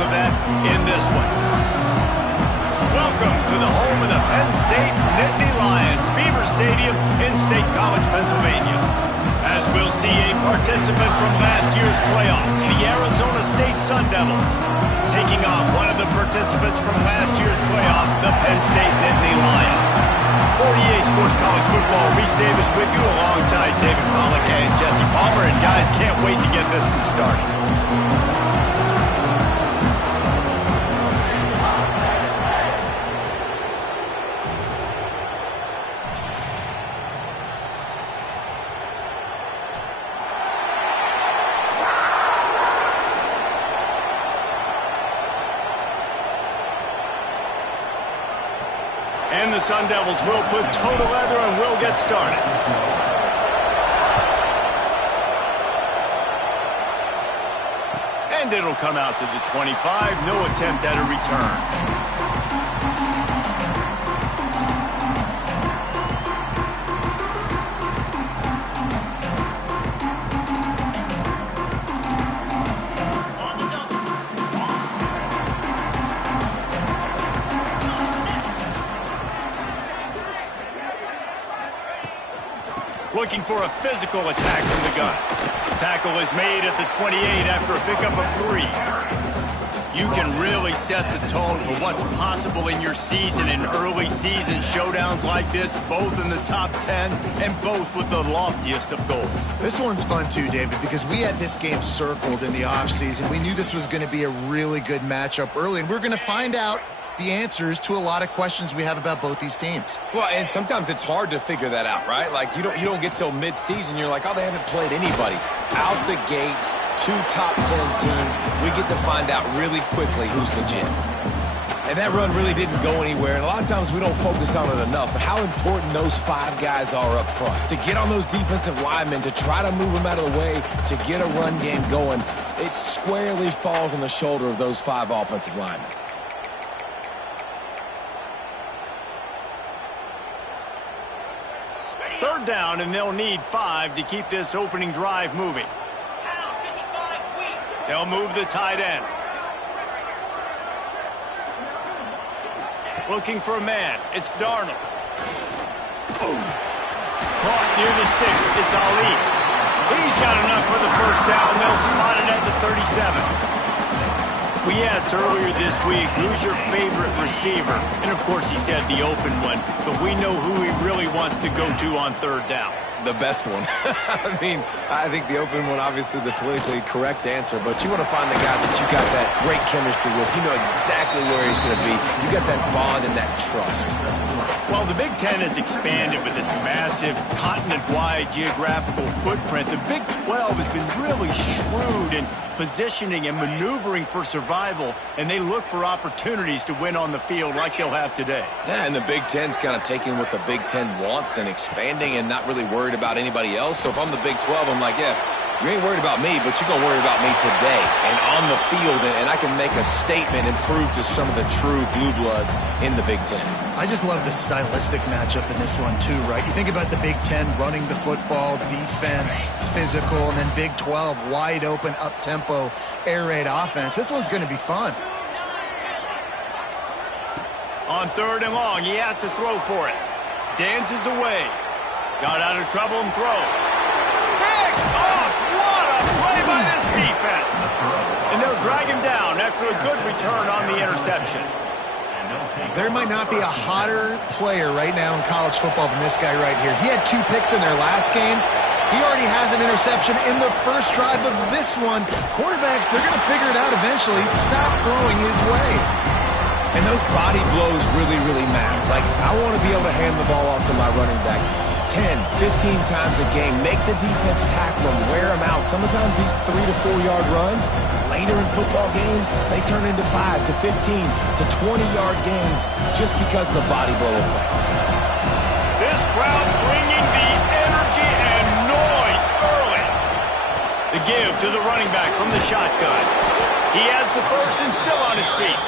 of that in this one. Welcome to the home of the Penn State Nittany Lions, Beaver Stadium in State College, Pennsylvania. As we'll see a participant from last year's playoffs, the Arizona State Sun Devils, taking on one of the participants from last year's playoff, the Penn State Nittany Lions. For EA Sports College Football, Reese Davis with you alongside David Pollack and Jesse Palmer. And guys, can't wait to get this one started. And the Sun Devils will put total leather and will get started. And it'll come out to the 25. No attempt at a return. Looking for a physical attack from the gun. Tackle is made at the 28 after a pickup of 3. You can really set the tone for what's possible in your season in early season showdowns like this, both in the top 10 and both with the loftiest of goals. This one's fun too, David, because we had this game circled in the offseason. We knew this was going to be a really good matchup early, and we're going to find out the answers to a lot of questions we have about both these teams. Well, and sometimes it's hard to figure that out, right? Like, you don't get till mid-season, you're like, oh, they haven't played anybody. Out the gates, 2 top 10 teams, we get to find out really quickly who's legit. And that run really didn't go anywhere, and a lot of times we don't focus on it enough, but how important those 5 guys are up front. To get on those defensive linemen, to try to move them out of the way, to get a run game going, it squarely falls on the shoulder of those 5 offensive linemen. Third down, and they'll need 5 to keep this opening drive moving. They'll move the tight end. Looking for a man. It's Darnold. Boom. Caught near the sticks. It's Ali. He's got enough for the first down. They'll spot it at the 37. We asked earlier this week, who's your favorite receiver? And, of course, he said the open one. But we know who he really wants to go to on third down. The best one. I mean, I think the open one, obviously the politically correct answer, but you want to find the guy that you got that great chemistry with. You know exactly where he's going to be. You got that bond and that trust. Well, the Big Ten has expanded with this massive continent-wide geographical footprint. The Big 12 has been really shrewd in positioning and maneuvering for survival, and they look for opportunities to win on the field like they'll have today. Yeah, and the Big Ten's kind of taking what the Big Ten wants and expanding and not really worried about anybody else. So if I'm the Big 12, I'm like, yeah, you ain't worried about me, but you're going to worry about me today and on the field, and I can make a statement and prove to some of the true blue bloods in the Big Ten. I just love the stylistic matchup in this one too, right? You think about the Big Ten running the football, defense, physical, and then Big 12 wide open, up-tempo, air raid offense. This one's going to be fun. On third and long, he has to throw for it. Dances away. Got out of trouble and throws. Pick off! What a play by this defense! And they'll drag him down after a good return on the interception. There might not be a hotter player right now in college football than this guy right here. He had 2 picks in their last game. He already has an interception in the first drive of this one. Quarterbacks, they're going to figure it out eventually. Stop throwing his way. And those body blows really, really matter. Like, I want to be able to hand the ball off to my running back 10, 15 times a game. Make the defense tackle them, wear them out. Sometimes these 3 to 4 yard runs, later in football games, they turn into 5 to 15 to 20 yard gains just because of the body blow effect. This crowd bringing the energy and noise early. The give to the running back from the shotgun. He has the first and still on his feet.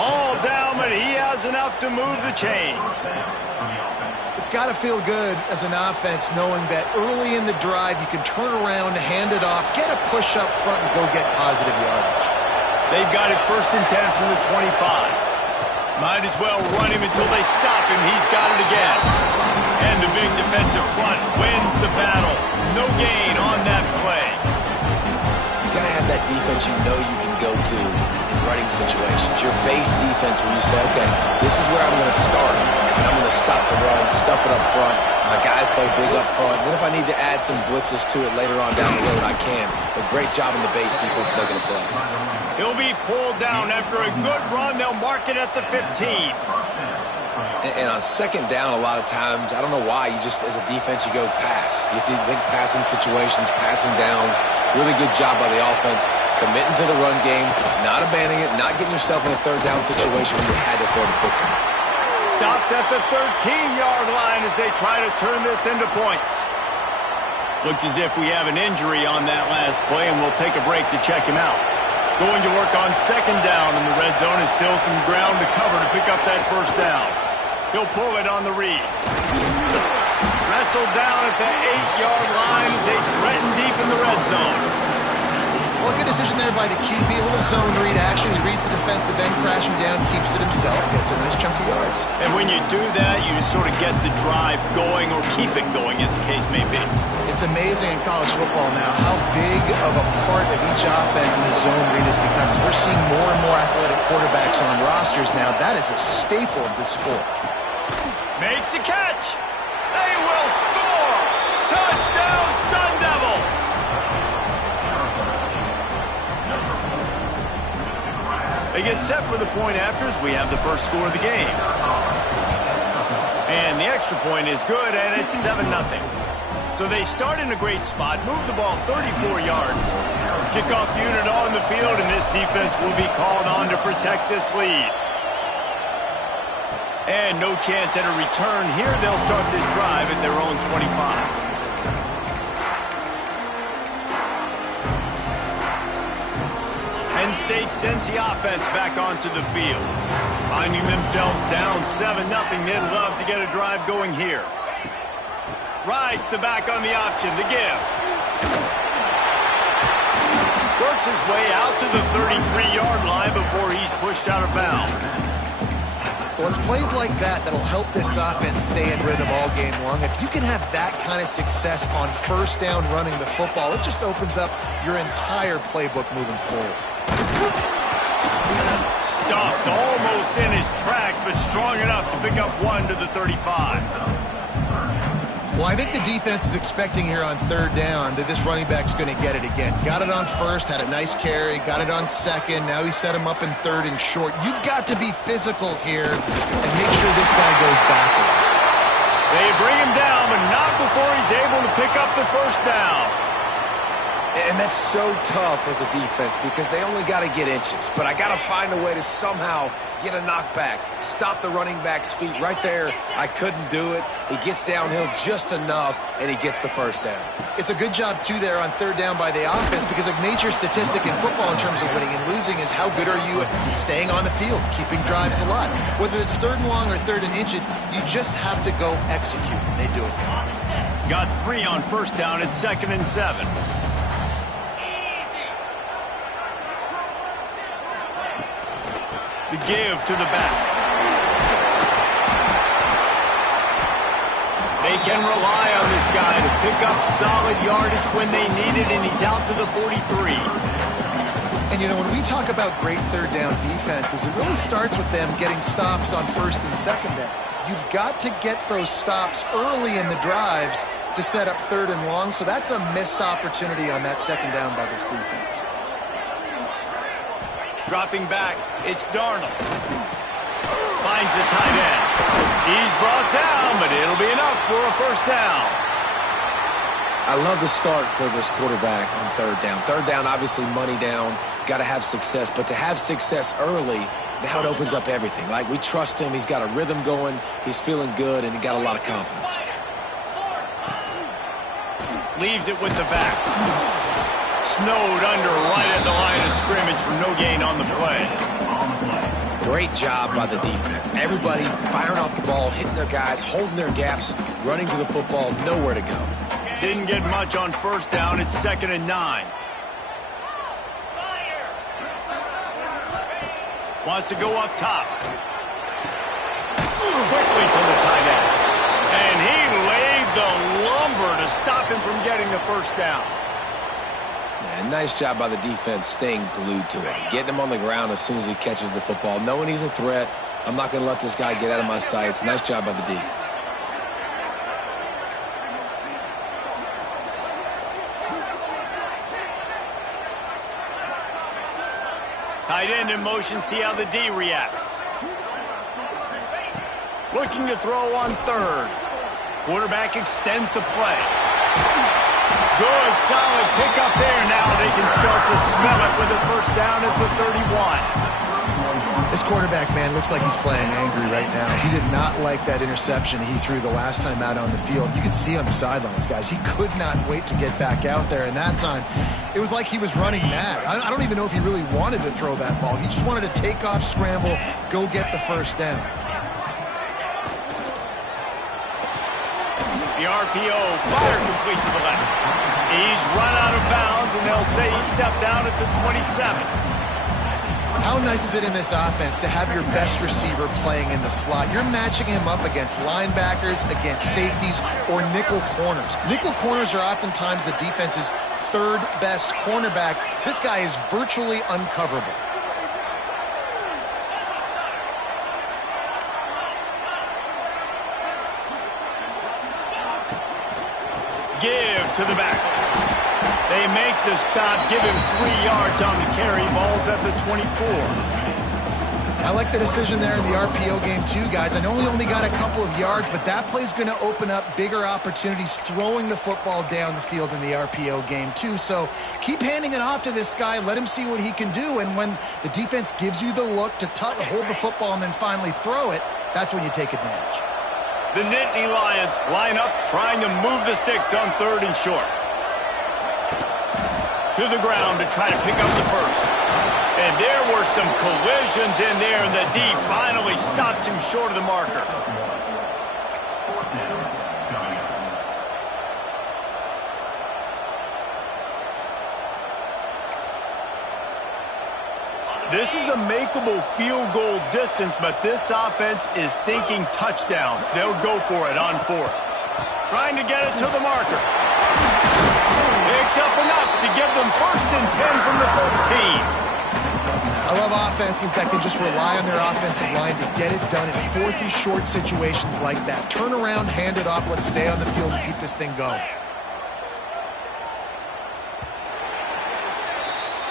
All down, but he has enough to move the chains. It's got to feel good as an offense knowing that early in the drive you can turn around, hand it off, get a push up front, and go get positive yardage. They've got it 1st and 10 from the 25. Might as well run him until they stop him. He's got it again. And the big defensive front wins the battle. No gain on that play. You got to have that defense you know you can go to in running situations. Your base defense where you say, okay, this is where I'm going to start, and I'm going to stop the run, stuff it up front. My guys play big up front. Then if I need to add some blitzes to it later on down the road, I can. But great job in the base defense making a play. He'll be pulled down after a good run. They'll mark it at the 15. And on 2nd down, a lot of times, I don't know why, you just, as a defense, you go pass. You think passing situations, passing downs. Really good job by the offense, committing to the run game, not abandoning it, not getting yourself in a 3rd down situation when you had to throw the football. Stopped at the 13-yard line as they try to turn this into points. Looks as if we have an injury on that last play, and we'll take a break to check him out. Going to work on 2nd down in the red zone is still some ground to cover to pick up that 1st down. He'll pull it on the read. Wrestled down at the 8-yard line as they threaten deep in the red zone. Well, good decision there by the QB. A little zone read action. He reads the defensive end crashing down, keeps it himself, gets a nice chunk of yards. And when you do that, you just sort of get the drive going or keep it going, as the case may be. It's amazing in college football now how big of a part of each offense the zone read has become. As we're seeing more and more athletic quarterbacks on rosters now. That is a staple of this sport. Makes the catch. They will score. Touchdown, Sun Devils. They get set for the point after as we have the first score of the game. And the extra point is good, and it's 7-0. So they start in a great spot, move the ball 34 yards. Kickoff unit on the field, and this defense will be called on to protect this lead. And no chance at a return here. They'll start this drive at their own 25. Penn State sends the offense back onto the field. Finding themselves down 7-0, they'd love to get a drive going here. Rides the back on the option, the give. Works his way out to the 33-yard line before he's pushed out of bounds. Well, it's plays like that that'll help this offense stay in rhythm all game long. If you can have that kind of success on 1st down running the football, it just opens up your entire playbook moving forward. Stopped almost in his tracks, but strong enough to pick up 1 to the 35. Well, I think the defense is expecting here on 3rd down that this running back's going to get it again. Got it on 1st, had a nice carry, got it on 2nd. Now he set him up in 3rd and short. You've got to be physical here and make sure this guy goes backwards. They bring him down, but not before he's able to pick up the 1st down. And that's so tough as a defense because they only got to get inches. But I got to find a way to somehow get a knockback, stop the running back's feet right there. I couldn't do it. He gets downhill just enough, and he gets the 1st down. It's a good job, too, there on 3rd down by the offense because a major statistic in football in terms of winning and losing is how good are you at staying on the field, keeping drives alive. Whether it's 3rd and long or 3rd and inches, you just have to go execute. They do it. Got 3 on 1st down at 2nd and 7. The give to the back. They can rely on this guy to pick up solid yardage when they need it, and he's out to the 43. And, you know, when we talk about great 3rd down defenses, it really starts with them getting stops on 1st and 2nd down. You've got to get those stops early in the drives to set up 3rd and long, so that's a missed opportunity on that 2nd down by this defense. Dropping back, it's Darnold. Finds the tight end. He's brought down, but it'll be enough for a 1st down. I love the start for this quarterback on 3rd down. 3rd down, obviously money down, got to have success. But to have success early, now it opens up everything. Like, we trust him. He's got a rhythm going. He's feeling good, and he got a lot of confidence. Leaves it with the back. Snowed under right at the line of scrimmage for no gain on the play. Great job by the defense. Everybody firing off the ball, hitting their guys, holding their gaps, running to the football, nowhere to go. Didn't get much on 1st down. It's 2nd and 9. Wants to go up top. Quickly to the tight end. And he laid the lumber to stop him from getting the first down. Man, nice job by the defense staying glued to him. Getting him on the ground as soon as he catches the football. Knowing he's a threat. I'm not going to let this guy get out of my sights. Nice job by the D. Tight end in motion, see how the D reacts. Looking to throw on third. Quarterback extends the play. Good, solid pickup there. Now they can start to smell it with a first down at the 31. This quarterback, man, looks like he's playing angry right now. He did not like that interception he threw the last time out on the field. You can see on the sidelines, guys. He could not wait to get back out there. And that time, it was like he was running mad. I don't even know if he really wanted to throw that ball. He just wanted to take off, scramble, go get the first down. The RPO, fire complete to the left. He's run out of bounds, and they'll say he stepped out at the 27. How nice is it in this offense to have your best receiver playing in the slot? You're matching him up against linebackers, against safeties, or nickel corners. Nickel corners are oftentimes the defense's third best cornerback. This guy is virtually uncoverable. Give to the back. They make the stop, give him 3 yards on the carry. Ball's at the 24. I like the decision there in the RPO game too, guys. I know he only got a couple of yards, but that play's going to open up bigger opportunities throwing the football down the field in the RPO game too. So keep handing it off to this guy. Let him see what he can do. And when the defense gives you the look to hold the football and then finally throw it, that's when you take advantage. The Nittany Lions line up, trying to move the sticks on third and short. To the ground to try to pick up the first. And there were some collisions in there, and the D finally stops him short of the marker. This is a makeable field goal distance, but this offense is thinking touchdowns. They'll go for it on fourth. Trying to get it to the marker. Picks up enough to give them 1st and 10 from the 13. I love offenses that can just rely on their offensive line to get it done in 4th and short situations like that. Turn around, hand it off, let's stay on the field and keep this thing going.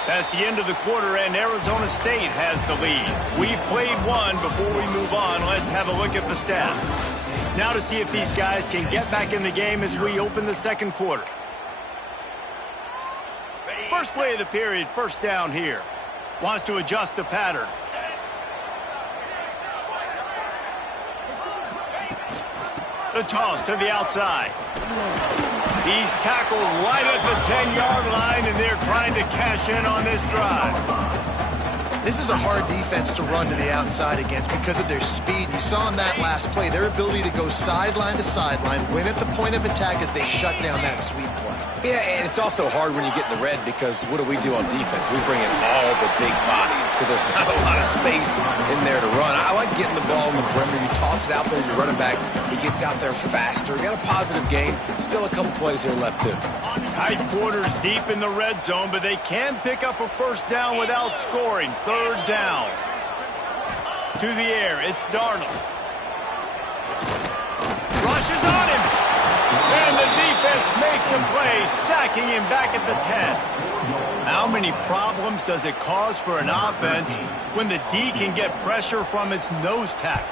That's the end of the quarter, and Arizona State has the lead. We've played one. Before we move on, let's have a look at the stats. Now to see if these guys can get back in the game as we open the second quarter. First play of the period, first down here. Wants to adjust the pattern. The toss to the outside. He's tackled right at the 10-yard line, and they're trying to cash in on this drive. This is a hard defense to run to the outside against because of their speed. You saw in that last play, their ability to go sideline to sideline, win at the point of attack as they shut down that sweep play. Yeah, and it's also hard when you get in the red because what do we do on defense? We bring in all the big bodies, so there's not a lot of space in there to run. I like getting the ball in the perimeter. You toss it out there, you're running back. He gets out there faster. Got a positive game. Still a couple plays here left, too. Tight quarters deep in the red zone, but they can pick up a first down without scoring. 3rd down. To the air, it's Darnold. Rushes on him. And the defense makes a play, sacking him back at the 10. How many problems does it cause for an offense when the D can get pressure from its nose tackle?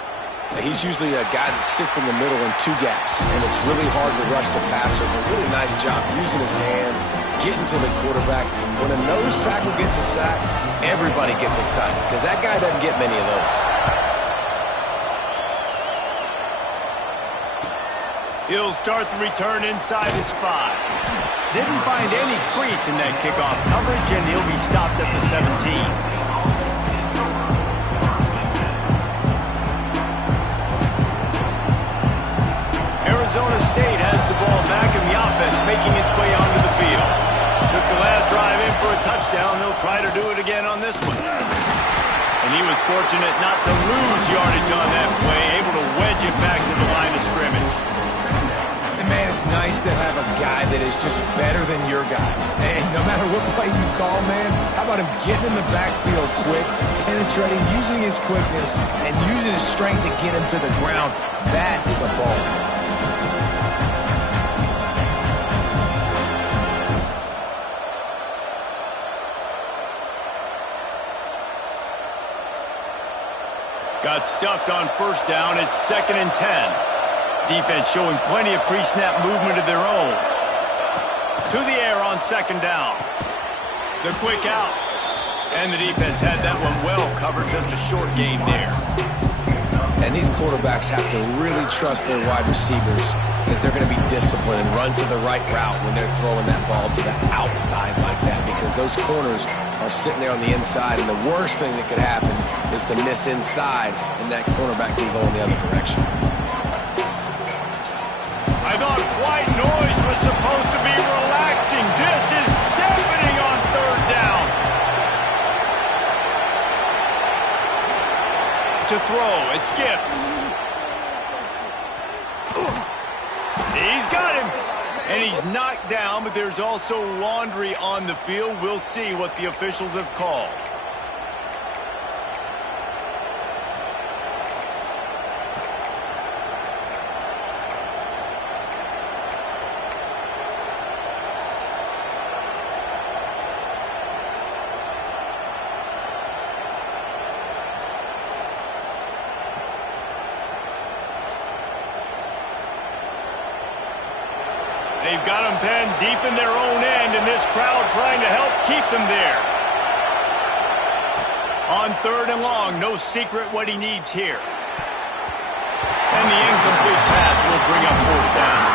He's usually a guy that sits in the middle in 2 gaps, and it's really hard to rush the passer, but really nice job using his hands, getting to the quarterback. When a nose tackle gets a sack, everybody gets excited because that guy doesn't get many of those. He'll start the return inside his 5. Didn't find any crease in that kickoff coverage, and he'll be stopped at the 17. Arizona State has the ball back in the offense, making its way onto the field. Took the last drive in for a touchdown. They'll try to do it again on this one. And he was fortunate not to lose yardage on that play, able to wedge it back to the line of scrimmage. And man, it's nice to have a guy that is just better than your guys. And no matter what play you call, man, how about him getting in the backfield quick, penetrating, using his quickness, and using his strength to get him to the ground. That is a ball. Got stuffed on first down. It's 2nd and 10. Defense showing plenty of pre-snap movement of their own. To the air on 2nd down. The quick out. And the defense had that one well covered. Just a short gain there. And these quarterbacks have to really trust their wide receivers that they're going to be disciplined and run to the right route when they're throwing that ball to the outside like that, because those corners are sitting there on the inside, and the worst thing that could happen is to miss inside and that cornerback can go in the other direction. I thought white noise was supposed to be relaxing. This is deafening on 3rd down. To throw, it's Gibbs. He's got him. And he's knocked down, but there's also laundry on the field. We'll see what the officials have called. They've got them penned deep in their own end, and this crowd trying to help keep them there. On 3rd and long, no secret what he needs here. And the incomplete pass will bring up 4th down.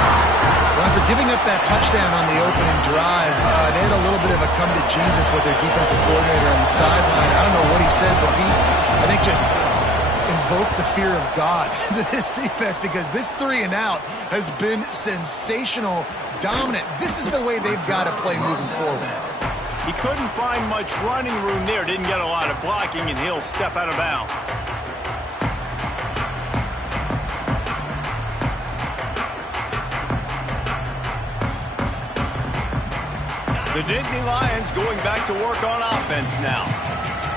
Well, after giving up that touchdown on the opening drive, they had a little bit of a come to Jesus with their defensive coordinator on the sideline. I don't know what he said, but he, I think, just invoked the fear of God into this defense, because this 3 and out has been sensational, dominant. This is the way they've got to play moving forward. He couldn't find much running room there, didn't get a lot of blocking, and he'll step out of bounds. The Nittany Lions going back to work on offense now.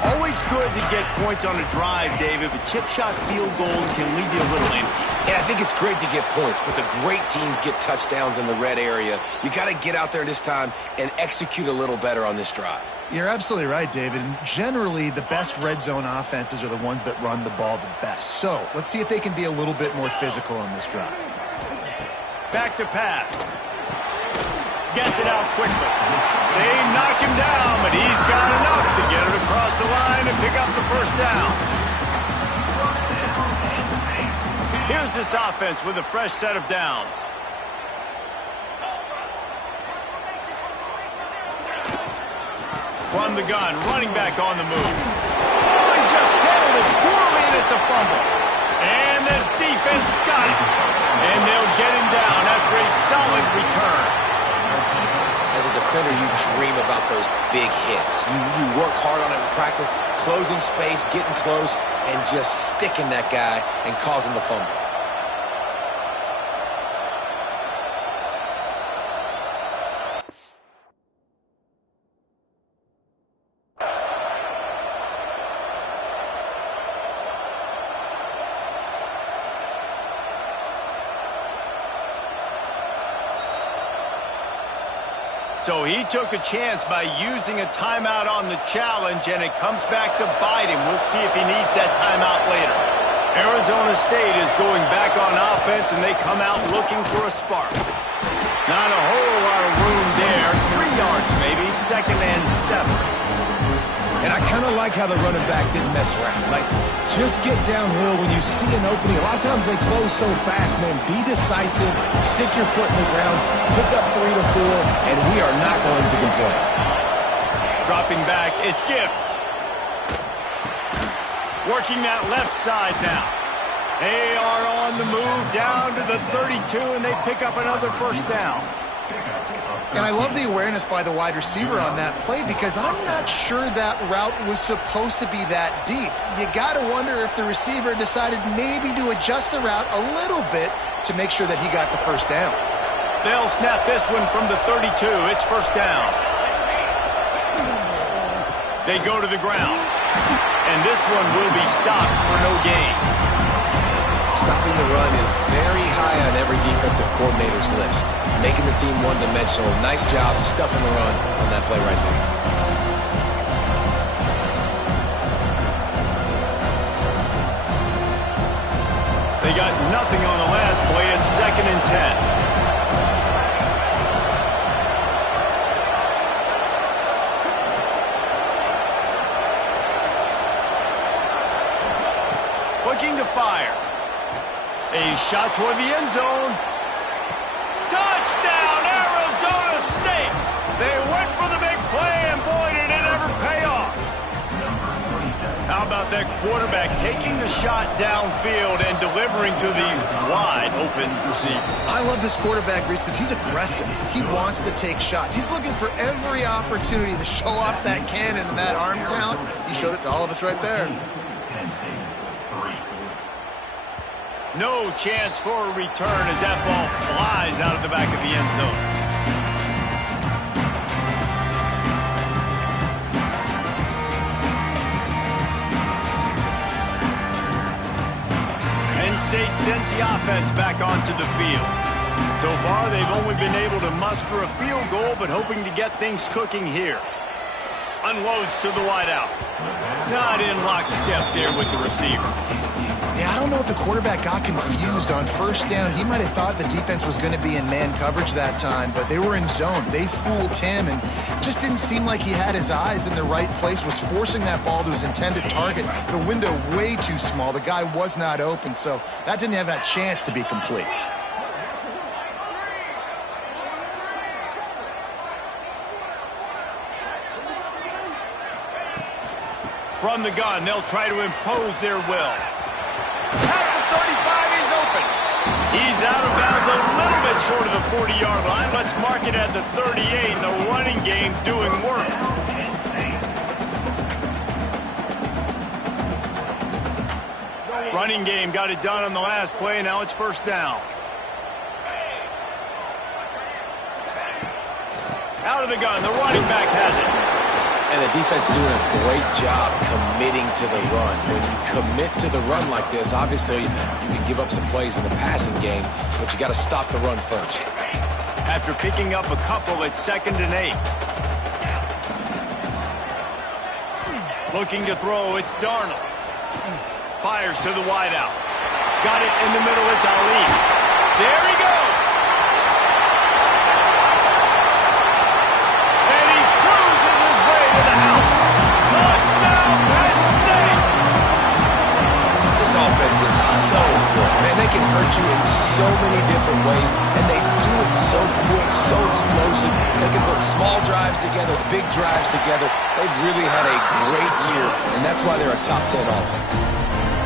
Always good to get points on a drive, David, but chip shot field goals can leave you a little empty. Yeah, I think it's great to get points, but the great teams get touchdowns in the red area. You got to get out there this time and execute a little better on this drive. You're absolutely right, David. And generally, the best red zone offenses are the ones that run the ball the best. So let's see if they can be a little bit more physical on this drive. Back to pass. Gets it out quickly. They knock him down, but he's got enough to get it across the line and pick up the first down. Here's this offense with a fresh set of downs. From the gun, running back on the move. Oh, he just handled it poorly, and it's a fumble. And the defense got it. And they'll get him down after a solid return. As a defender, you dream about those big hits. You work hard on it in practice, closing space, getting close, and just sticking that guy and causing the fumble. So he took a chance by using a timeout on the challenge, and it comes back to bite him. We'll see if he needs that timeout later. Arizona State is going back on offense, and they come out looking for a spark. Not a whole lot of room there. 3 yards maybe, 2nd and 7. And I kind of like how the running back didn't mess around. Like, just get downhill when you see an opening. A lot of times they close so fast, man. Be decisive, stick your foot in the ground, pick up 3 to 4, and we are not going to complain. Dropping back, it's Gibbs. Working that left side now. They are on the move down to the 32, and they pick up another first down. And I love the awareness by the wide receiver on that play because I'm not sure that route was supposed to be that deep. You got to wonder if the receiver decided maybe to adjust the route a little bit to make sure that he got the first down. They'll snap this one from the 32. It's first down. They go to the ground. And this one will be stopped for no gain. Stopping the run is very high on every defensive coordinator's list. Making the team one-dimensional. Nice job stuffing the run on that play right there. They got nothing on the last play. It's 2nd and 10. Looking to fire. A shot toward the end zone. Touchdown, Arizona State! They went for the big play, and boy, did it ever pay off. How about that quarterback taking the shot downfield and delivering to the wide-open receiver? I love this quarterback, Reese, because he's aggressive. He wants to take shots. He's looking for every opportunity to show off that cannon and that arm talent. He showed it to all of us right there. No chance for a return as that ball flies out of the back of the end zone. Penn State sends the offense back onto the field. So far, they've only been able to muster a field goal, but hoping to get things cooking here. Unloads to the wideout. Not in lockstep there with the receiver. Yeah, I don't know if the quarterback got confused on first down. He might have thought the defense was going to be in man coverage that time, but they were in zone. They fooled him and just didn't seem like he had his eyes in the right place, was forcing that ball to his intended target. The window way too small. The guy was not open, so that didn't have that chance to be complete. From the gun, they'll try to impose their will. At the 35, he's open. He's out of bounds a little bit short of the 40-yard line. Let's mark it at the 38. The running game doing work. Running game got it done on the last play. Now it's first down. Out of the gun. The running back has it. And the defense doing a great job committing to the run. When you commit to the run like this, obviously you can give up some plays in the passing game, but you got to stop the run first. After picking up a couple, it's 2nd and 8. Looking to throw, it's Darnold. Fires to the wideout. Got it in the middle, it's Ali. There he goes. Offense is so good. Man, they can hurt you in so many different ways, and they do it so quick, so explosive. They can put small drives together, big drives together. They've really had a great year, and that's why they're a top 10 offense.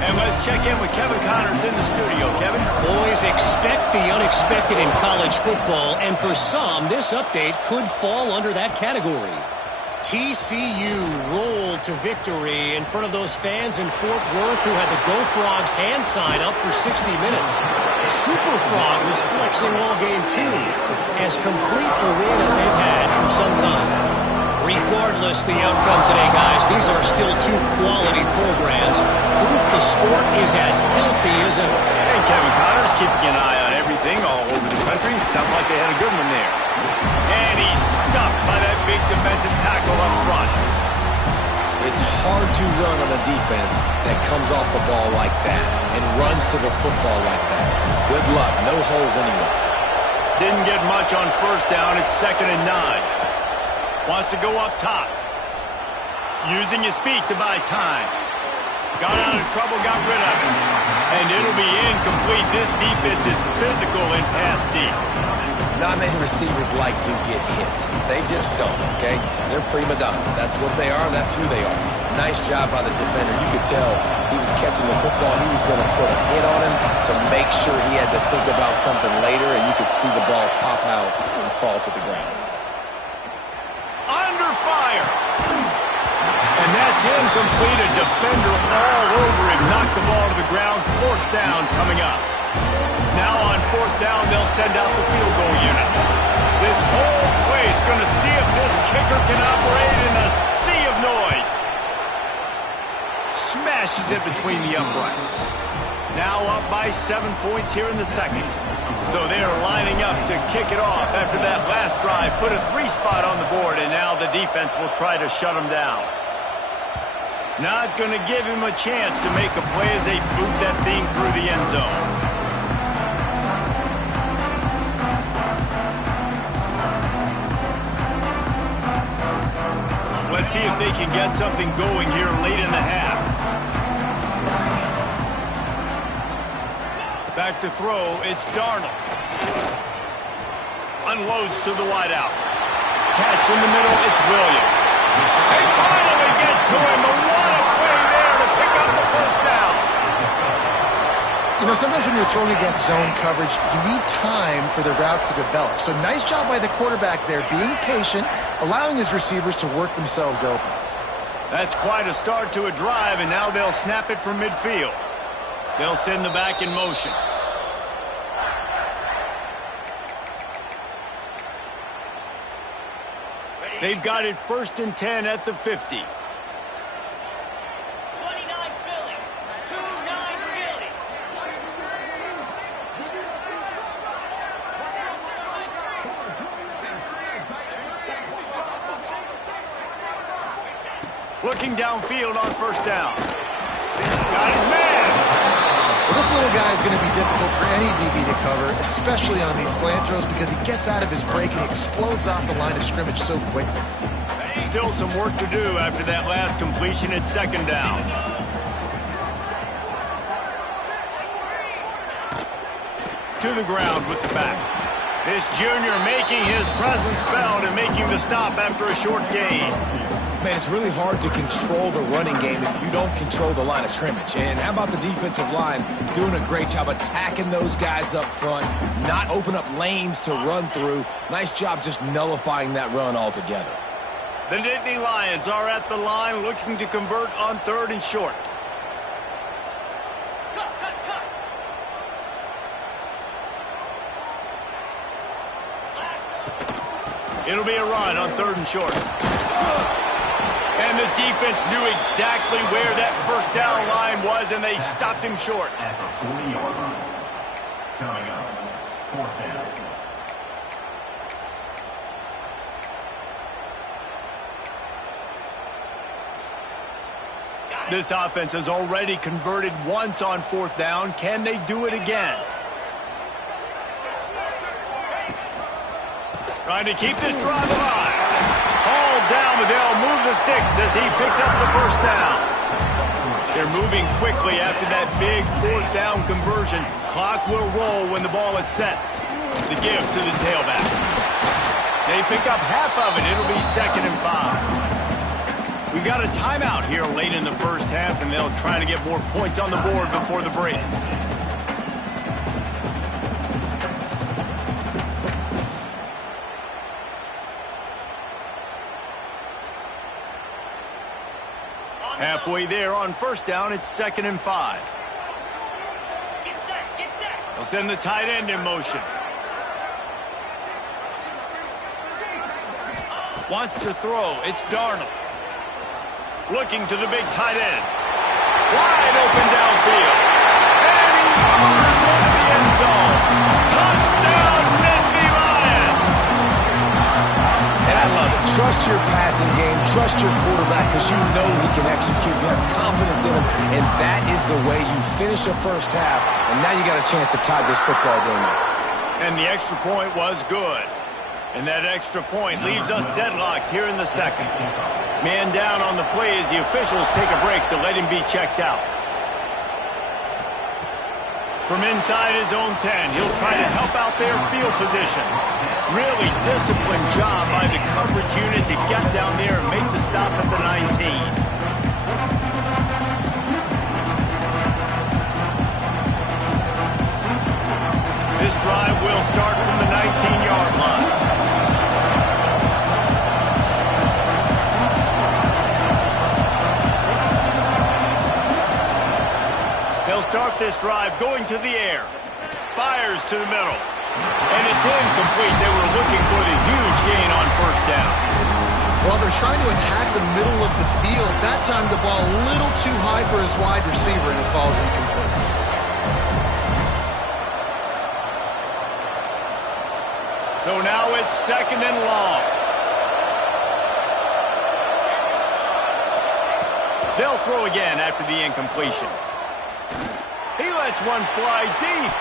And let's check in with Kevin Connors in the studio. Kevin? Boys, expect the unexpected in college football, and for some, this update could fall under that category. TCU rolled to victory in front of those fans in Fort Worth who had the Go Frogs hand sign up for 60 minutes. Super Frog was flexing all game too, as complete a win as they've had for some time. Regardless the outcome today, guys, these are still two quality programs. Proof the sport is as healthy as ever. And Kevin Connors keeping an eye on everything all over the country. Sounds like they had a good one there. And he's stuffed by that big defensive tackle up front. It's hard to run on a defense that comes off the ball like that and runs to the football like that. Good luck. No holes anywhere. Didn't get much on first down. It's 2nd and 9. Wants to go up top. Using his feet to buy time. Got out of trouble, got rid of it. And it'll be incomplete. This defense is physical and pass deep. Not many receivers like to get hit. They just don't, okay? They're prima donnas. That's what they are. That's who they are. Nice job by the defender. You could tell he was catching the football. He was going to put a hit on him to make sure he had to think about something later, and you could see the ball pop out and fall to the ground. Under fire. And that's incomplete. A defender all over him. Knocked the ball to the ground. 4th down coming up. Now on 4th down, they'll send out the field goal unit. This whole place is going to see if this kicker can operate in a sea of noise. Smashes it between the uprights. Now up by 7 points here in the second. So they are lining up to kick it off after that last drive. Put a 3-spot on the board, and now the defense will try to shut them down. Not going to give him a chance to make a play as they boot that thing through the end zone. Let's see if they can get something going here late in the half. Back to throw, it's Darnold. Unloads to the wideout. Catch in the middle, it's Williams. They finally get to him, and what a play there to pick up the 1st down. You know, sometimes when you're throwing against zone coverage, you need time for the routes to develop. So nice job by the quarterback there, being patient, allowing his receivers to work themselves open. That's quite a start to a drive, and now they'll snap it from midfield. They'll send the back in motion. They've got it 1st and 10 at the 50. Looking downfield on 1st down. Got his man. Well, this little guy is going to be difficult for any DB to cover, especially on these slant throws, because he gets out of his break and explodes off the line of scrimmage so quickly. Still some work to do after that last completion at 2nd down. To the ground with the back. This junior making his presence felt and making the stop after a short gain. Man, it's really hard to control the running game if you don't control the line of scrimmage. And how about the defensive line doing a great job attacking those guys up front, not open up lanes to run through. Nice job just nullifying that run altogether. The Nittany Lions are at the line looking to convert on 3rd and short. It'll be a run on 3rd and short. And the defense knew exactly where that 1st down line was, and they stopped him short. At the 40-yard line. Coming up, 4th down. This offense has already converted once on 4th down. Can they do it again? Trying to keep this drive alive. All down, but they'll move the sticks as he picks up the 1st down. They're moving quickly after that big 4th down conversion. Clock will roll when the ball is set. The give to the tailback. They pick up half of it. It'll be 2nd and 5. We've got a timeout here late in the 1st half, and they'll try to get more points on the board before the break. Halfway there on 1st down, it's 2nd and 5. Get set, get set. They'll send the tight end in motion. Wants to throw, it's Darnold. Looking to the big tight end. Wide open downfield. And he wanders into the end zone. Touchdown, Nittany Lions. And I love it. Trust your passing game. Trust your quarterback because you know he can execute. You have confidence in him, and that is the way you finish a 1st half, and now you got a chance to tie this football game up. And the extra point was good. And that extra point leaves us deadlocked here in the 2nd. Man down on the play as the officials take a break to let him be checked out. From inside his own 10, he'll try to help out their field position. Really disciplined job by the coverage unit to get down there and make the stop at the 19. start this drive going to the air. Fires to the middle. And it's incomplete. They were looking for the huge gain on first down. Well, they're trying to attack the middle of the field. That time the ball a little too high for his wide receiver, and it falls incomplete. So now it's 2nd and long. They'll throw again after the incompletion. He lets one fly deep.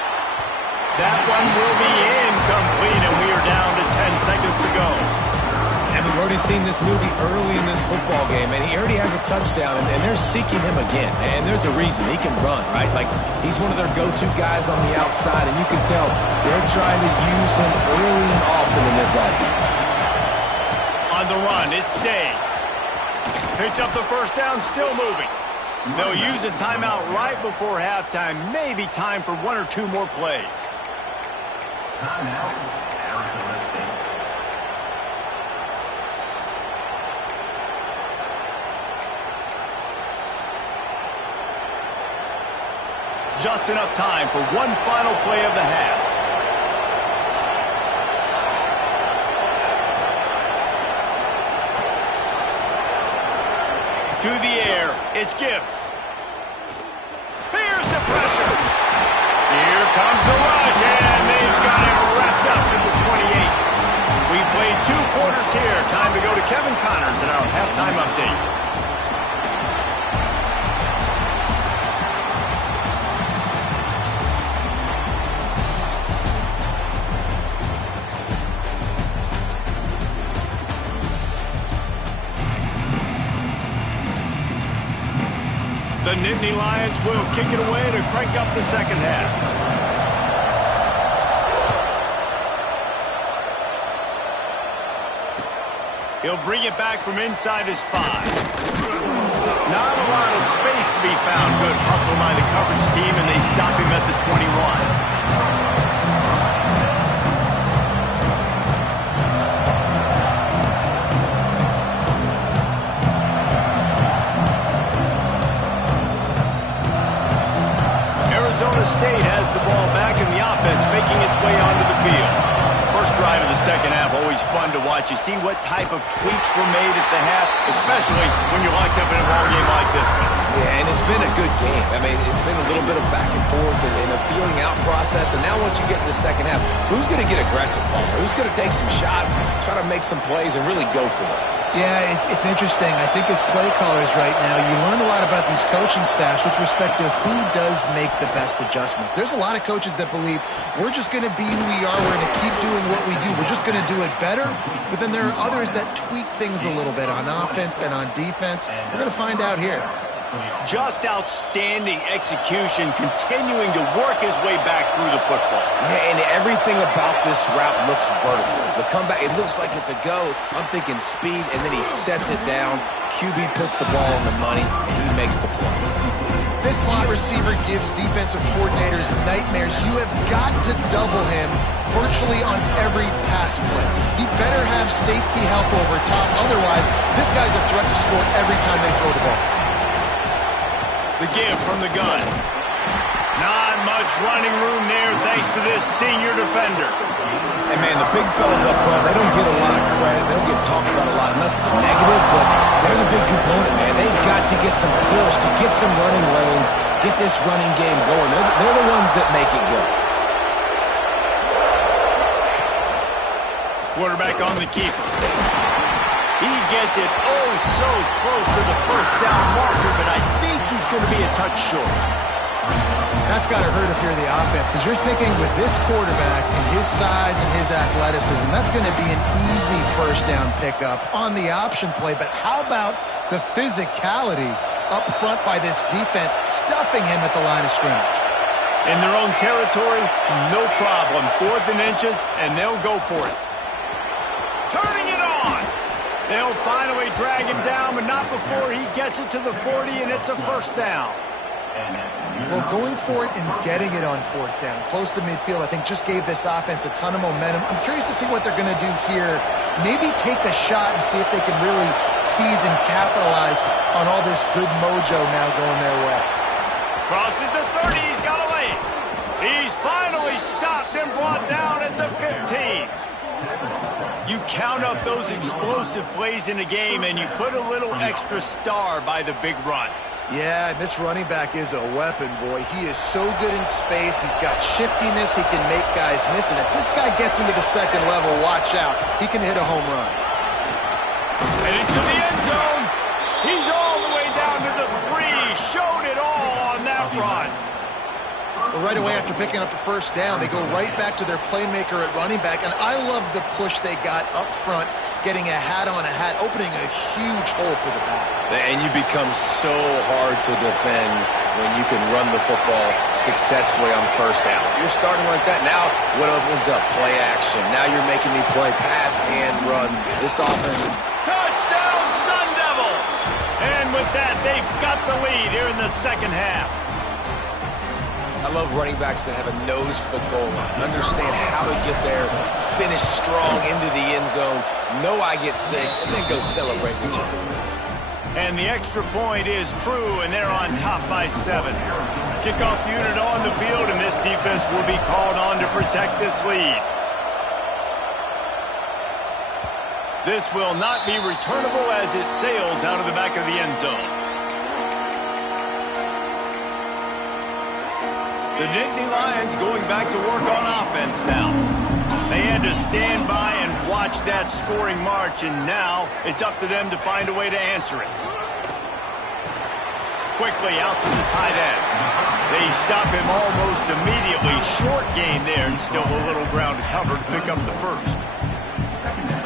That one will be incomplete, and we are down to 10 seconds to go. And we've already seen this movie early in this football game, and he already has a touchdown, and they're seeking him again. And there's a reason. He can run, right? Like, he's one of their go-to guys on the outside, and you can tell they're trying to use him early and often in this offense. On the run, it's Day. Picks up the first down, still moving. They'll use a timeout right before halftime. Maybe time for 1 or 2 more plays. Timeout, Arizona State. Just enough time for one final play of the half. To the air, it's Gibbs. Here's the pressure. Here comes the rush, and they've got him wrapped up in the 28. We played 2 quarters here. Time to go to Kevin Connors in our halftime update. The Nittany Lions will kick it away to crank up the second half. He'll bring it back from inside his 5. Not a lot of space to be found. Good hustle by the coverage team, and they stop him at the 21. Arizona State has the ball back in the offense, making its way onto the field. First drive of the second half, always fun to watch. You see what type of tweaks were made at the half, especially when you're locked up in a ball game like this one. Yeah, and it's been a good game. I mean, it's been a little bit of back and forth and a feeling out process. And now once you get to the second half, who's going to get aggressive, Palmer? Who's going to take some shots, try to make some plays, and really go for it? Yeah, it's interesting. I think as play callers right now, you learn a lot about these coaching staffs with respect to who does make the best adjustments. There's a lot of coaches that believe we're just going to be who we are. We're going to keep doing what we do. We're just going to do it better. But then there are others that tweak things a little bit on offense and on defense. We're going to find out here. Just outstanding execution, continuing to work his way back through the football. Yeah, and everything about this route looks vertical. The comeback, it looks like it's a go. I'm thinking speed, and then he sets it down. QB puts the ball on the money, and he makes the play. This slot receiver gives defensive coordinators nightmares. You have got to double him virtually on every pass play. He better have safety help over top. Otherwise, this guy's a threat to score every time they throw the ball. The give from the gun. Not much running room there thanks to this senior defender. Hey, man, the big fellas up front, they don't get a lot of credit. They don't get talked about a lot unless it's negative, but they're the big component, man. They've got to get some push, to get some running lanes, get this running game going. They're the ones that make it go. Quarterback on the keeper. He gets it oh so close to the first down marker, but I think he's going to be a touch short. That's got to hurt if you're the offense, because you're thinking with this quarterback and his size and his athleticism, that's going to be an easy first down pickup on the option play. But how about the physicality up front by this defense, stuffing him at the line of scrimmage? In their own territory, no problem. 4th and inches, and they'll go for it. Turning it on. They'll finally drag him down, but not before he gets it to the 40, and it's a first down. Well, going for it and getting it on 4th down, close to midfield, I think just gave this offense a ton of momentum. I'm curious to see what they're going to do here. Maybe take a shot and see if they can really seize and capitalize on all this good mojo now going their way. Crosses the 30. He's got a lane. He's finally stopped and brought down at the 15. You count up those explosive plays in a game, and you put a little extra star by the big runs. Yeah, this running back is a weapon, boy. He is so good in space. He's got shiftiness. He can make guys miss. And if this guy gets into the second level, watch out. He can hit a home run. And into the end zone. He's all the way down to the 3. Showed it all on that run. Well, right away after picking up the first down, they go right back to their playmaker at running back. And I love the push they got up front, getting a hat on a hat, opening a huge hole for the back. And you become so hard to defend when you can run the football successfully on first down. You're starting like that. Now what opens up? Play action. Now you're making me play pass and run. This offense. Touchdown, Sun Devils! And with that, they've got the lead here in the second half. I love running backs that have a nose for the goal line, understand how to get there, finish strong into the end zone, know I get 6, and then go celebrate with your boys. And the extra point is true, and they're on top by 7. Kickoff unit on the field, and this defense will be called on to protect this lead. This will not be returnable as it sails out of the back of the end zone. The Nittany Lions going back to work on offense now. They had to stand by and watch that scoring march, and now it's up to them to find a way to answer it. Quickly out to the tight end. They stop him almost immediately. Short gain there, and still a little ground to cover to pick up the first.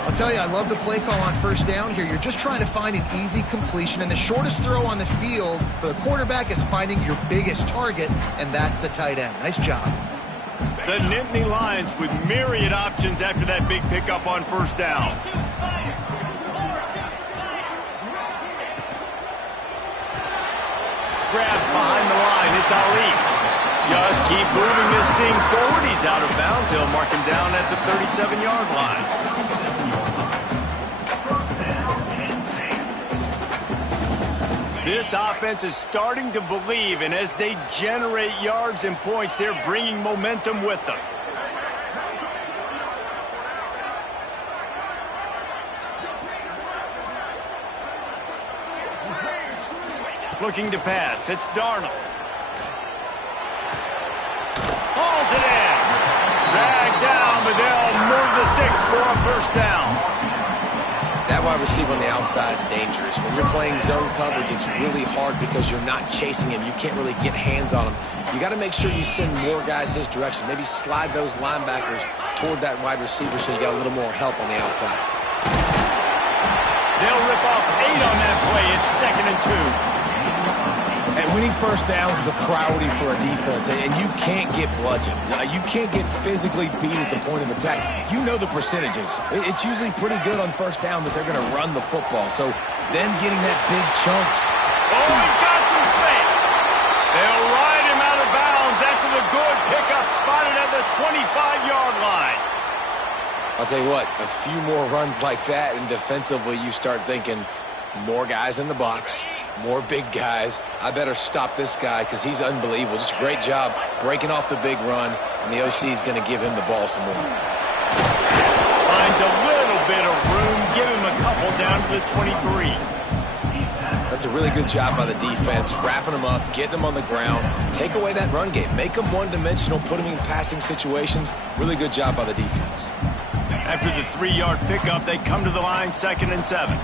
I'll tell you, I love the play call on first down here. You're just trying to find an easy completion, and the shortest throw on the field for the quarterback is finding your biggest target, and that's the tight end. Nice job. The Nittany Lions with myriad options after that big pickup on first down. Grabbed behind the line. It's Ali. Just keep moving this thing forward. He's out of bounds. They'll mark him down at the 37-yard line. This offense is starting to believe, and as they generate yards and points, they're bringing momentum with them. Looking to pass. It's Darnold. Hauls it in. Dragged down, but they'll move the sticks for a first down. That wide receiver on the outside is dangerous. When you're playing zone coverage, it's really hard because you're not chasing him. You can't really get hands on him. You got to make sure you send more guys his direction. Maybe slide those linebackers toward that wide receiver so you got a little more help on the outside. They'll rip off 8 on that play. It's 2nd and 2. And winning first downs is a priority for a defense, and you can't get bludgeoned. You can't get physically beat at the point of attack. You know the percentages. It's usually pretty good on first down that they're going to run the football. So then getting that big chunk. Oh, he's got some space. They'll ride him out of bounds after the good pickup spotted at the 25-yard line. I'll tell you what, a few more runs like that, and defensively you start thinking more guys in the box. More big guys. I better stop this guy because he's unbelievable. Just a great job breaking off the big run, and the OC is going to give him the ball some more. Finds a little bit of room. Give him a couple down to the 23. That's a really good job by the defense, wrapping them up, getting them on the ground. Take away that run game. Make them one-dimensional, put them in passing situations. Really good job by the defense. After the 3-yard pickup, they come to the line, 2nd and 7.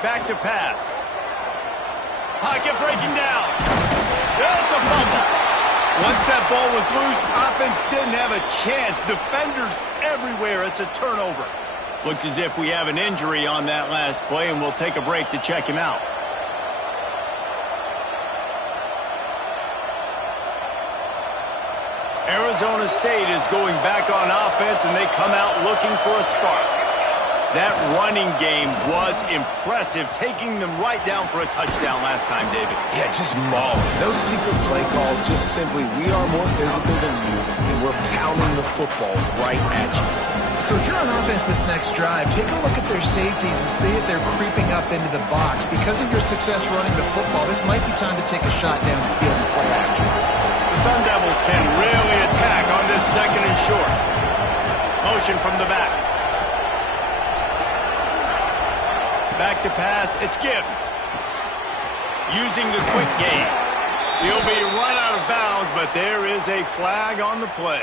Back to pass. Pocket breaking down. That's a fumble. Once that ball was loose, offense didn't have a chance. Defenders everywhere. It's a turnover. Looks as if we have an injury on that last play, and we'll take a break to check him out. Arizona State is going back on offense, and they come out looking for a spark. That running game was impressive, taking them right down for a touchdown last time, David. Yeah, just mauling. No secret play calls, just simply we are more physical than you, and we're pounding the football right at you. So if you're on offense this next drive, take a look at their safeties and see if they're creeping up into the box. Because of your success running the football, this might be time to take a shot down the field and play action. The Sun Devils can really attack on this second and short. Motion from the back. Back to pass, it's Gibbs. Using the quick game. He'll be run out of bounds, but there is a flag on the play.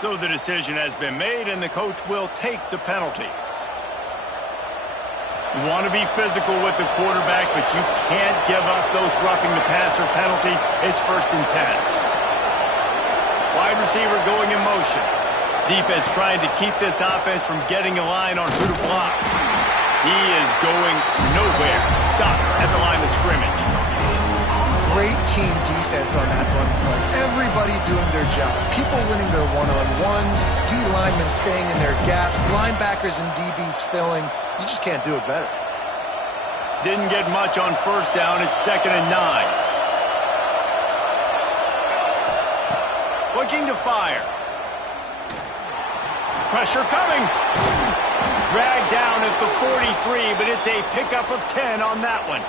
So the decision has been made, and the coach will take the penalty. You want to be physical with the quarterback, but you can't give up those roughing the passer penalties. It's 1st and 10. Wide receiver going in motion. Defense trying to keep this offense from getting a line on who to block. He is going nowhere. Stop at the line of scrimmage. Great team defense on that run play. Everybody doing their job. People winning their one-on-ones, D linemen staying in their gaps, linebackers and DBs filling. You just can't do it better. Didn't get much on 1st down. It's 2nd and 9. Looking to fire. Pressure coming. Dragged down at the 43, but it's a pickup of 10 on that one.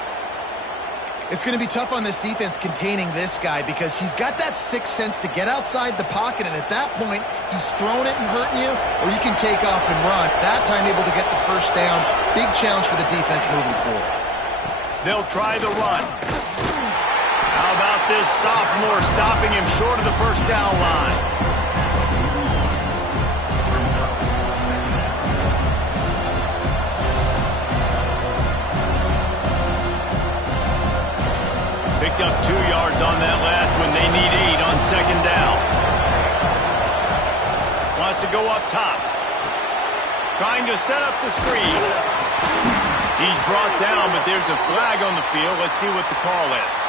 It's going to be tough on this defense containing this guy because he's got that sixth sense to get outside the pocket, and at that point, he's throwing it and hurting you, or you can take off and run. That time able to get the 1st down. Big challenge for the defense moving forward. They'll try the run. How about this sophomore stopping him short of the 1st down line? Picked up 2 yards on that last one. They need 8 on 2nd down. Wants to go up top. Trying to set up the screen. He's brought down, but there's a flag on the field. Let's see what the call is.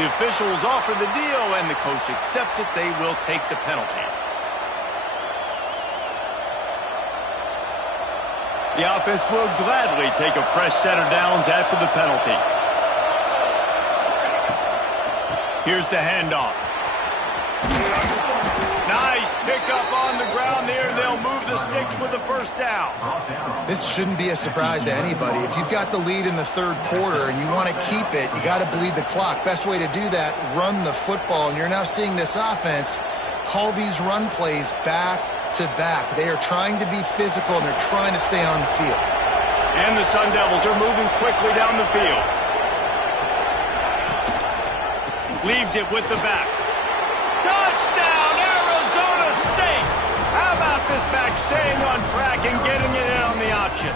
The officials offer the deal, and the coach accepts it. They will take the penalty. The offense will gladly take a fresh set of downs after the penalty. Here's the handoff. Nice pickup on the ground there. They'll move the sticks with the 1st down. This shouldn't be a surprise to anybody. If you've got the lead in the 3rd quarter and you want to keep it, you got to bleed the clock. Best way to do that, run the football. And you're now seeing this offense call these run plays back to back. They are trying to be physical, and they're trying to stay on the field. And the Sun Devils are moving quickly down the field. Leaves it with the back. Touchdown, Arizona State! How about this back staying on track and getting it in on the option?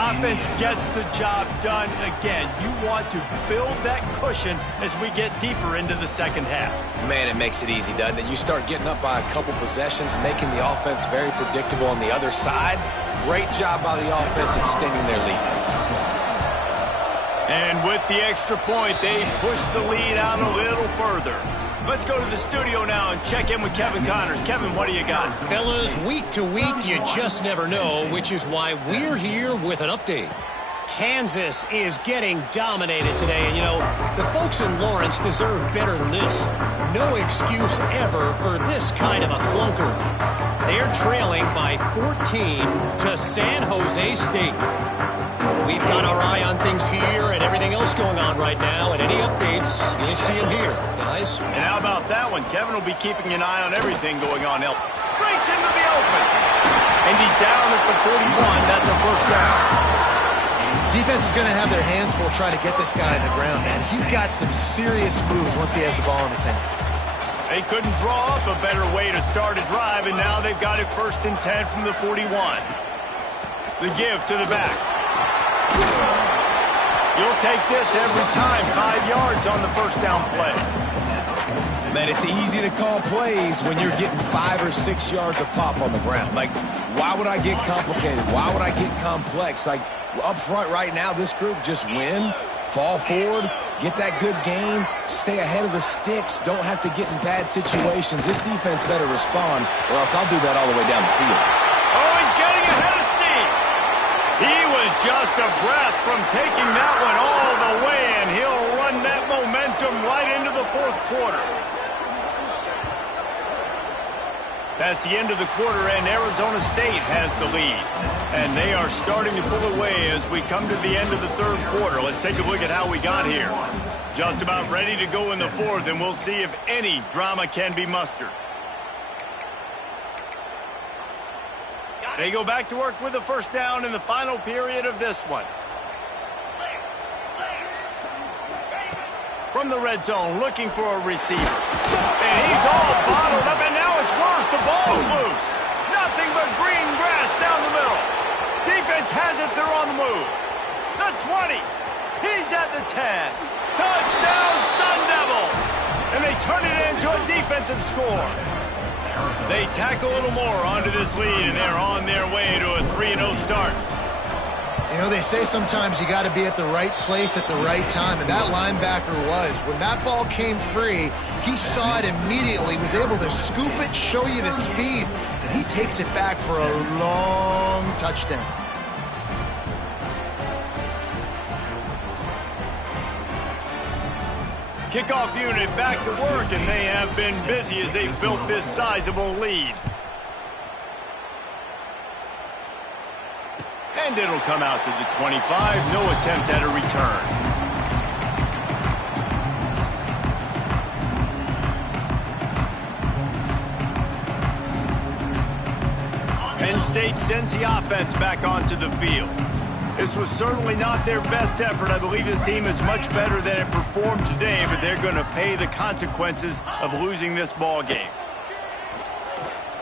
Offense gets the job done again. You want to build that cushion as we get deeper into the 2nd half. Man, it makes it easy, doesn't it? You start getting up by a couple possessions, making the offense very predictable on the other side. Great job by the offense extending their lead. And with the extra point, they push the lead out a little further. Let's go to the studio now and check in with Kevin Connors. Kevin, what do you got? Fellas, week to week, you just never know, which is why we're here with an update. Kansas is getting dominated today, and you know, the folks in Lawrence deserve better than this. No excuse ever for this kind of a clunker. They're trailing by 14 to San Jose State. We've got our eye on things here and everything else going on right now, and any updates, you'll see them here, guys. And how about that one? Kevin will be keeping an eye on everything going on. Breaks into the open. And he's down at the 41. That's a 1st down. Defense is going to have their hands full trying to get this guy on the ground, man. He's got some serious moves once he has the ball in his hands. They couldn't draw up a better way to start a drive, and now they've got it 1st and 10 from the 41. The give to the back. You'll take this every time. 5 yards on the 1st down play. Man, it's easy to call plays when you're getting 5 or 6 yards of pop on the ground. Like, why would I get complicated? Why would I get complex? Like, up front right now, this group just win, fall forward, get that good game, stay ahead of the sticks, don't have to get in bad situations. This defense better respond, or else I'll do that all the way down the field. Oh, he's getting ahead of steam. He was just a breath from taking that one all the way, and he'll run that momentum right into the 4th quarter. That's the end of the quarter, and Arizona State has the lead. And they are starting to pull away as we come to the end of the third quarter. Let's take a look at how we got here. Just about ready to go in the fourth, and we'll see if any drama can be mustered. They go back to work with a first down in the final period of this one. From the red zone, looking for a receiver. And he's all bottled up, and now it's worse. The ball's loose. Nothing but green grass down the middle. Defense has it. They're on the move. The 20. He's at the 10. Touchdown, Sun Devils. And they turn it into a defensive score. They tack a little more onto this lead, and they're on their way to a 3-0 start. You know, they say sometimes you got to be at the right place at the right time, and that linebacker was. When that ball came free, he saw it immediately, was able to scoop it, show you the speed, and he takes it back for a long touchdown. Kickoff unit back to work, and they have been busy as they've built this sizable lead. And it'll come out to the 25. No attempt at a return. Penn State sends the offense back onto the field. This was certainly not their best effort. I believe this team is much better than it performed today, but they're going to pay the consequences of losing this ball game.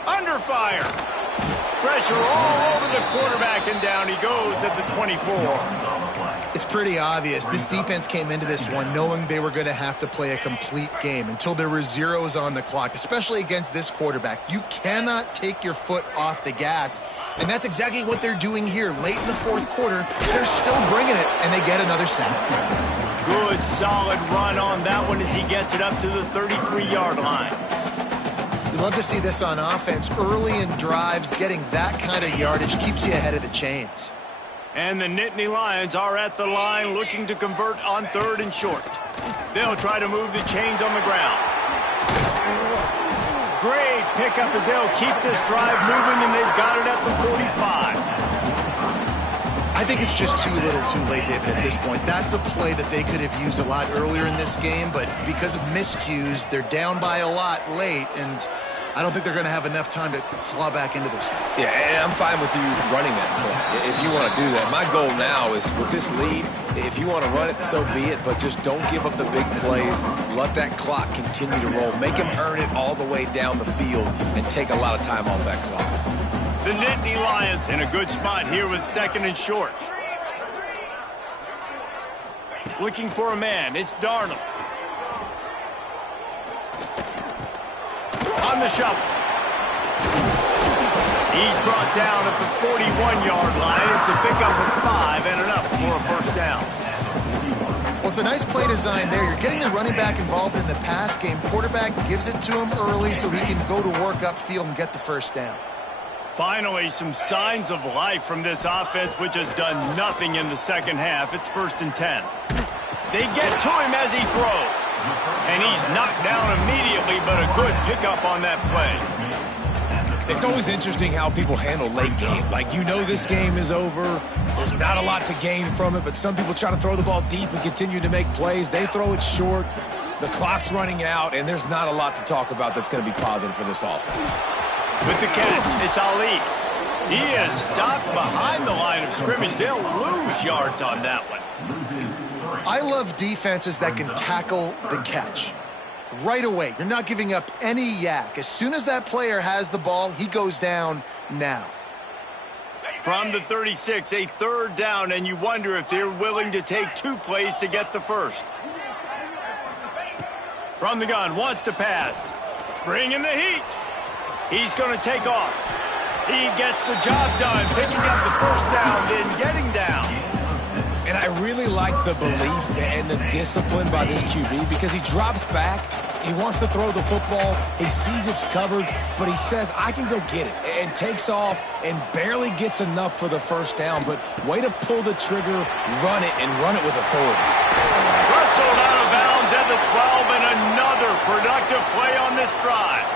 Under fire. Pressure all over the quarterback, and down he goes at the 24. It's pretty obvious. This defense came into this one knowing they were going to have to play a complete game until there were zeros on the clock, especially against this quarterback. You cannot take your foot off the gas, and that's exactly what they're doing here. Late in the fourth quarter, they're still bringing it, and they get another sack. Good, solid run on that one as he gets it up to the 33-yard line. You love to see this on offense. Early in drives, getting that kind of yardage keeps you ahead of the chains. And the Nittany Lions are at the line looking to convert on 3rd and short. They'll try to move the chains on the ground. Great pickup as they'll keep this drive moving, and they've got it at the 45. I think it's just too little too late, David, at this point. That's a play that they could have used a lot earlier in this game, but because of miscues, they're down by a lot late, and I don't think they're going to have enough time to claw back into this one. Yeah, and I'm fine with you running that play if you want to do that. My goal now is with this lead, if you want to run it, so be it, but just don't give up the big plays. Let that clock continue to roll. Make them earn it all the way down the field and take a lot of time off that clock. The Nittany Lions in a good spot here with 2nd and short. Looking for a man. It's Darnold. On the shovel. He's brought down at the 41-yard line. It's a pickup of 5 and enough for a first down. Well, it's a nice play design there. You're getting the running back involved in the pass game. Quarterback gives it to him early so he can go to work upfield and get the first down. Finally, some signs of life from this offense, which has done nothing in the second half. It's 1st and 10. They get to him as he throws. And he's knocked down immediately, but a good pickup on that play. It's always interesting how people handle late game. Like, you know this game is over. There's not a lot to gain from it, but some people try to throw the ball deep and continue to make plays. They throw it short. The clock's running out, and there's not a lot to talk about that's going to be positive for this offense. With the catch, it's Ali. He is stopped behind the line of scrimmage. They'll lose yards on that one. I love defenses that can tackle the catch. Right away, you're not giving up any yak. As soon as that player has the ball, he goes down now. From the 36, a 3rd down, and you wonder if they're willing to take 2 plays to get the first. From the gun, wants to pass. Bring in the heat. He's going to take off. He gets the job done, picking up the first down, then getting down. And I really like the belief and the discipline by this QB because he drops back, he wants to throw the football, he sees it's covered, but he says, I can go get it, and takes off and barely gets enough for the first down. But way to pull the trigger, run it, and run it with authority. Wrestled out of bounds at the 12, and another productive play on this drive.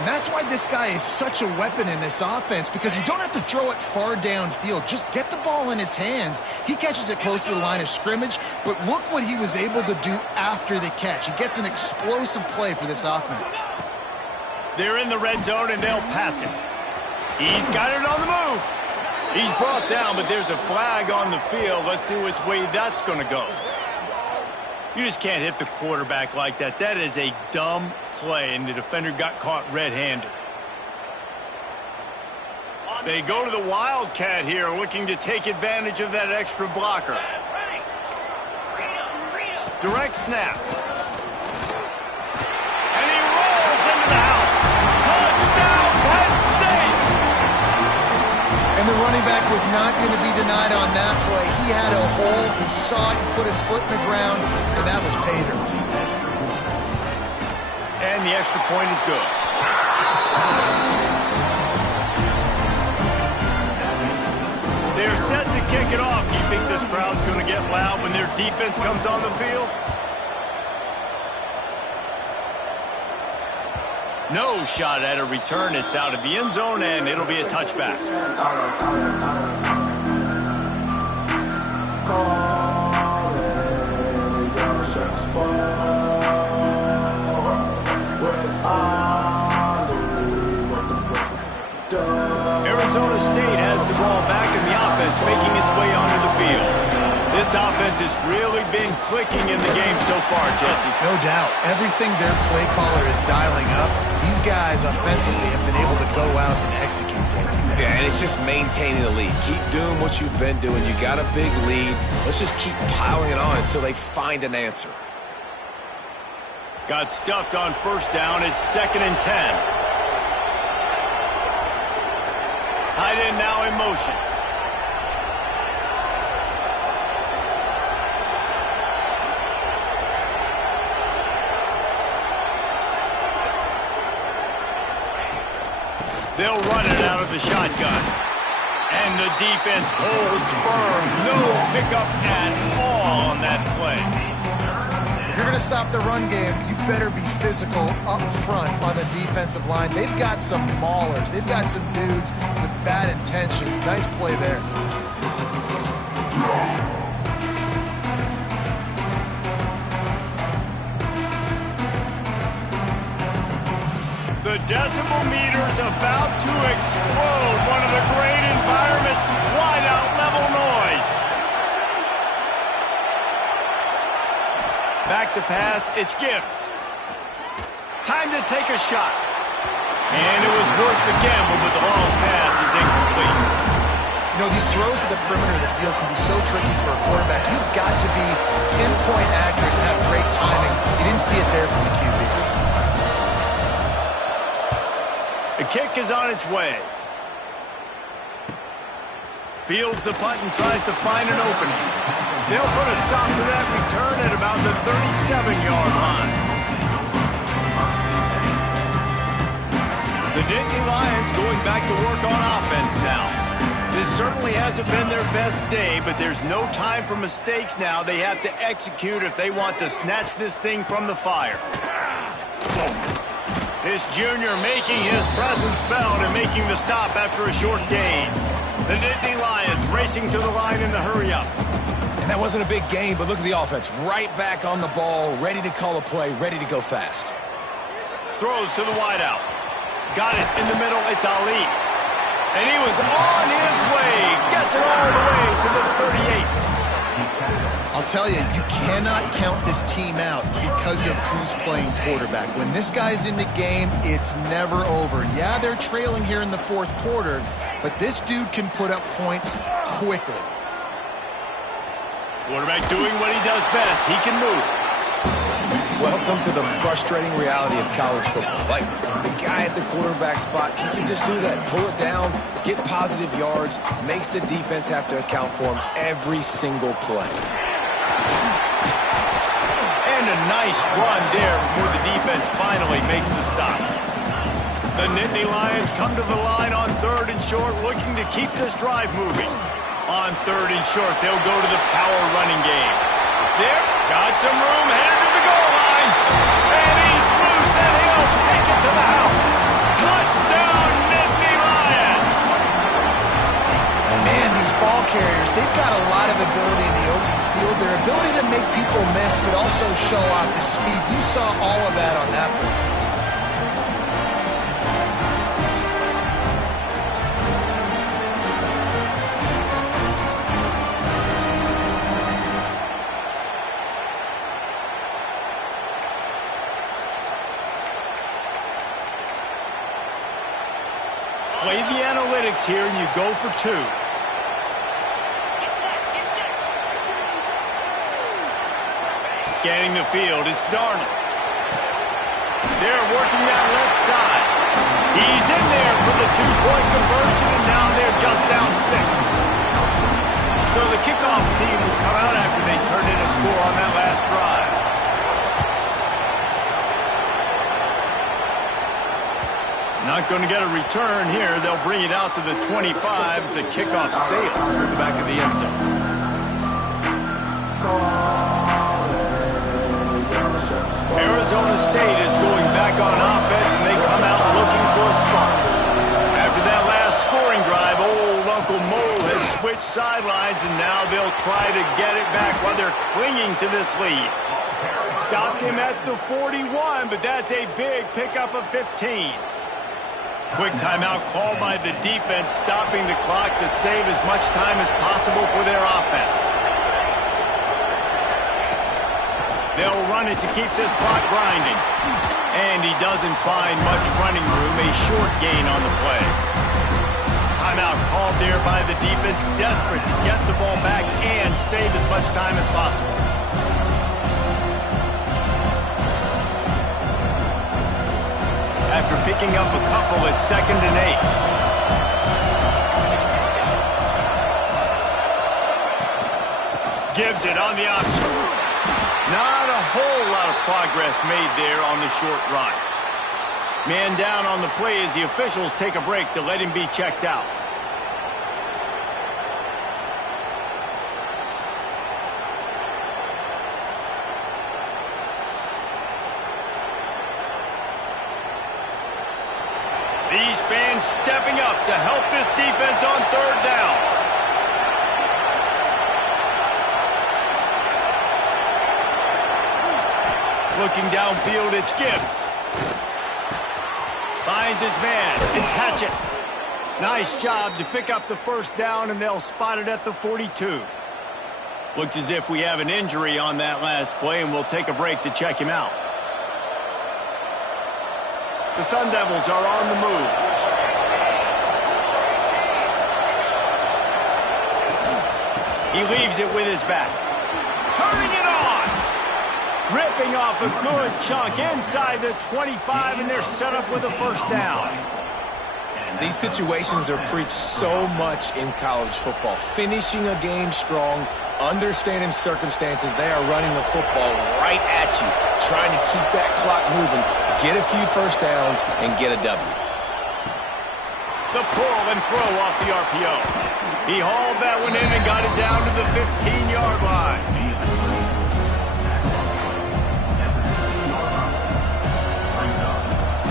And that's why this guy is such a weapon in this offense, because you don't have to throw it far downfield. Just get the ball in his hands. He catches it close to the line of scrimmage, but look what he was able to do after the catch. He gets an explosive play for this offense. They're in the red zone, and they'll pass it. He's got it on the move. He's brought down, but there's a flag on the field. Let's see which way that's going to go. You just can't hit the quarterback like that. That is a dumb play, and the defender got caught red-handed. They go to the Wildcat here, looking to take advantage of that extra blocker. Direct snap. And he rolls into the house. Touchdown, Penn State! And the running back was not going to be denied on that play. He had a hole, he saw it, he put his foot in the ground, and that was pay dirt. And the extra point is good. They're set to kick it off. Do you think this crowd's going to get loud when their defense comes on the field? No shot at a return. It's out of the end zone, and it'll be a touchback. Arizona State has the ball back in the offense, making its way onto the field. This offense has really been clicking in the game so far, Jesse. No doubt. Everything their play caller is dialing up, these guys offensively have been able to go out and execute that. Yeah, and it's just maintaining the lead. Keep doing what you've been doing. You got a big lead. Let's just keep piling it on until they find an answer. Got stuffed on first down. It's 2nd and 10. Tight end now in motion. They'll run it out of the shotgun. And the defense holds firm. No pickup at all on that play. If you're going to stop the run game, you better be physical up front on the defensive line. They've got some maulers. They've got some dudes with bad intentions. Nice play there. The decibel meter's about to explode. One of the great environments, wide-out level noise. Back to pass, it's Gibbs. Time to take a shot. And it was worth the gamble, but the long pass is incomplete. You know, these throws to the perimeter of the field can be so tricky for a quarterback. You've got to be pinpoint accurate and have great timing. You didn't see it there from the QB. The kick is on its way. Fields the punt and tries to find an opening. They'll put a stop to that return at about the 37-yard line. The Nittany Lions going back to work on offense now. This certainly hasn't been their best day, but there's no time for mistakes now. They have to execute if they want to snatch this thing from the fire. This junior making his presence felt and making the stop after a short gain. The Nittany Lions racing to the line in the hurry-up. And that wasn't a big gain, but look at the offense. Right back on the ball, ready to call a play, ready to go fast. Throws to the wideout. Got it in the middle. It's Ali. And he was on his way. Gets it all the way to the 38. I'll tell you, you cannot count this team out because of who's playing quarterback. When this guy's in the game, it's never over. Yeah, they're trailing here in the fourth quarter, but this dude can put up points quickly. Quarterback doing what he does best. He can move. Welcome to the frustrating reality of college football. Like, the guy at the quarterback spot, he can just do that. Pull it down, get positive yards, makes the defense have to account for him every single play. And a nice run there before the defense finally makes the stop. The Nittany Lions come to the line on 3rd and short, looking to keep this drive moving. On 3rd and short, they'll go to the power running game. There, got some room, headed to the goal line. And he's loose, and he'll take it to the house. quarterbacks, they've got a lot of ability in the open field. Their ability to make people miss, but also show off the speed. You saw all of that on that play. Play the analytics here, and you go for 2. Get set, get set. Scanning the field, it's Darnold. They're working that left side. He's in there for the 2-point conversion, and now they're just down 6. So the kickoff team will come out after they turn in a score on that last drive. Not going to get a return here. They'll bring it out to the 25 as the kickoff sails through the back of the end zone. Arizona State is going back on offense, and they come out looking for a spot. After that last scoring drive, old Uncle Mo has switched sidelines, and now they'll try to get it back while they're clinging to this lead. Stopped him at the 41, but that's a big pickup of 15. Quick timeout called by the defense, stopping the clock to save as much time as possible for their offense. They'll run it to keep this clock grinding. And he doesn't find much running room, a short gain on the play. Timeout called there by the defense, desperate to get the ball back and save as much time as possible. After picking up a couple at 2nd and 8. Gives it on the option. Not a whole lot of progress made there on the short run. Man down on the play as the officials take a break to let him be checked out. These fans stepping up to help this defense on 3rd down. Looking downfield, it's Gibbs. Finds his man. It's Hatchett. Nice job to pick up the 1st down, and they'll spot it at the 42. Looks as if we have an injury on that last play, and we'll take a break to check him out. The Sun Devils are on the move. He leaves it with his back. Turning it on! Ripping off a good chunk inside the 25, and they're set up with a 1st down. These situations are preached so much in college football. Finishing a game strong, understanding circumstances. They are running the football right at you, trying to keep that clock moving, get a few 1st downs, and get a W. The pull and throw off the RPO. He hauled that one in and got it down to the 15-yard line.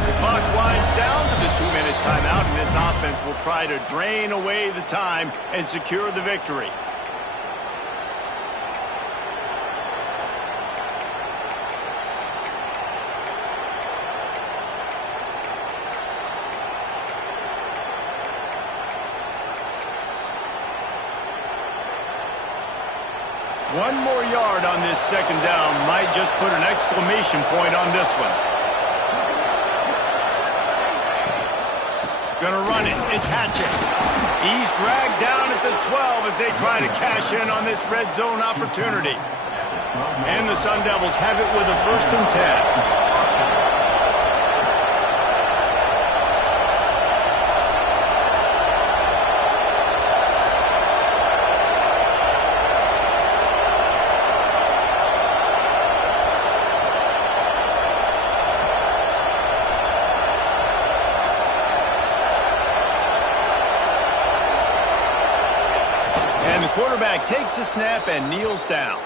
The clock winds down to the 2-minute timeout, and this offense will try to drain away the time and secure the victory. One more yard on this 2nd down might just put an exclamation point on this one. Gonna run it. It's Hatchett. He's dragged down at the 12 as they try to cash in on this red zone opportunity. And the Sun Devils have it with a 1st and 10. Quarterback takes the snap and kneels down.